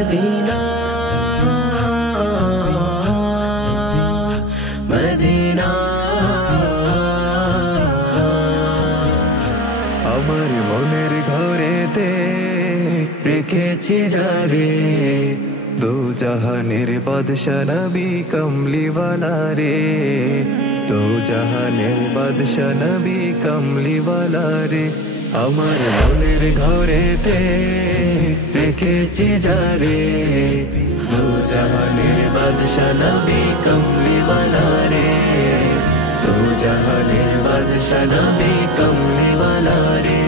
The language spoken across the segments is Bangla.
মদিনা মদিনা আমার মনের ঘরেতে রেখেছি যারে দো জাহানের বাদশা নবী কমলিওয়ালা রে দো জাহানের বাদশা নবী কমলিওয়ালা রে আমার মনের ঘরেতে রেখেছি যারে দো জাহানের বাদশা নবী কমলিওয়ালা রে দো জাহানের বাদশা নবী কমলিওয়ালা রে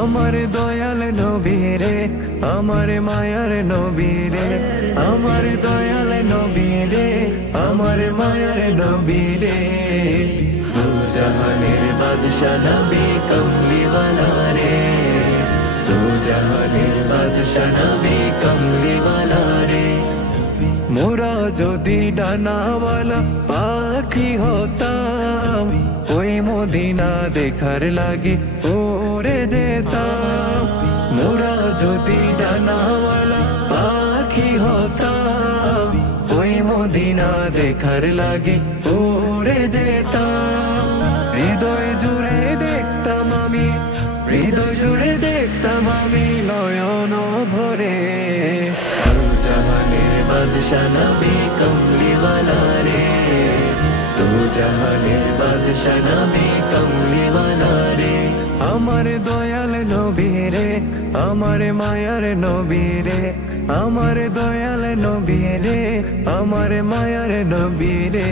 আমার দয়াল নবী রে আমার মায়ার নবী রে আমার দয়াল নবী রে আমার মায়ার নবী রে দো জাহানের বাদশা নবী কমলিওয়ালা রে দো জাহানের বাদশা নবী কমলিওয়ালা রে মোরা যদি ডানাওয়ালা পাখি হতাম ওই মদিনা দেখার লাগে ওরে যেতাম মোরা যদি ডানাওয়ালা পাখি হতাম ওই মদিনা দেখার লাগে ওরে যেতাম হৃদয় জুড়ে দেখতাম আমি হৃদয় জুড়ে দেখতাম আমি নয়ন ভরে দো জাহানের বাদশা নবী কমলিওয়ালা রে দো জাহানের বাদশা নবী কমলিওয়ালা রে আমার দয়াল নবী রে আমার মায়ার নবী রে আমার দয়াল নবী রে আমার মায়ার নবী রে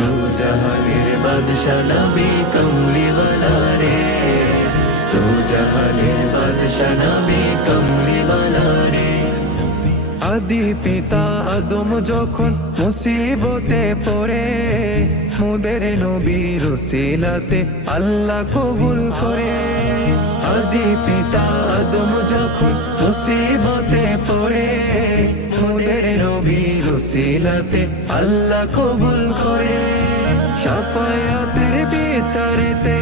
দো জাহানের বাদশা নবী কমলিওয়ালা রে দো জাহানের বাদশা নবী কমলিওয়ালা রে আদি পিতা আদম যখন মুসিবতে পড়ে মুদের নবীর উসিলাতে আল্লাহ কবুল করে আদি পিতা আদম যখন মুসিবতে পড়ে মুদের নবীর উসিলাতে আল্লাহ কবুল করে শাফায়াতের বিচারেতে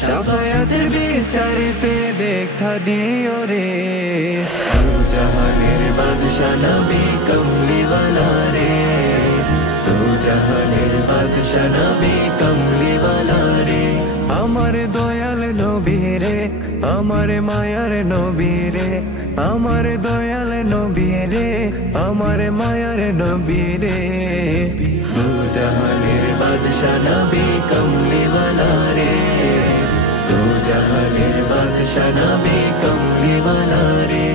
শাফায়াতের বিচারেতে দেখা দিও রে দো জাহানের বাদশা নবী কমলিওয়ালা রে দো জাহানের বাদশা নবী কমলিওয়ালা রে আমার দয়াল নবী রে আমার মায়ার নবী রে আমার দয়াল নবী রে আমার মায়ার নবী রে দো জাহানের বাদশা নবী কমলিওয়ালা রে দো জাহানের বাদশা নবী কমলিওয়ালা রে